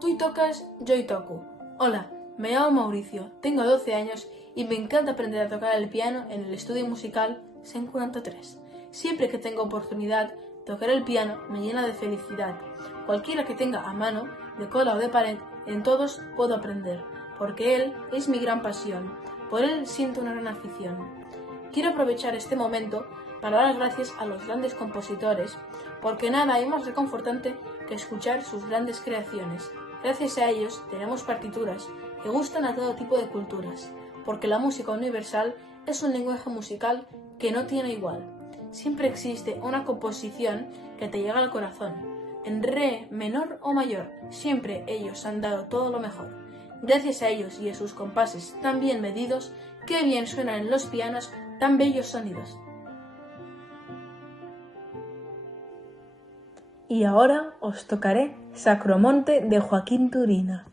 Tú tocas, yo toco. Hola, me llamo Mauricio, tengo 12 años y me encanta aprender a tocar el piano en el estudio musical Sen43. Siempre que tengo oportunidad, tocar el piano me llena de felicidad. Cualquiera que tenga a mano, de cola o de pared, en todos puedo aprender, porque él es mi gran pasión. Por él siento una gran afición. Quiero aprovechar este momento para dar las gracias a los grandes compositores, porque nada hay más reconfortante que escuchar sus grandes creaciones. Gracias a ellos tenemos partituras que gustan a todo tipo de culturas, porque la música universal es un lenguaje musical que no tiene igual. Siempre existe una composición que te llega al corazón. En re, menor o mayor, siempre ellos han dado todo lo mejor. Gracias a ellos y a sus compases tan bien medidos, qué bien suenan en los pianos tan bellos sonidos. Y ahora os tocaré Sacromonte de Joaquín Turina.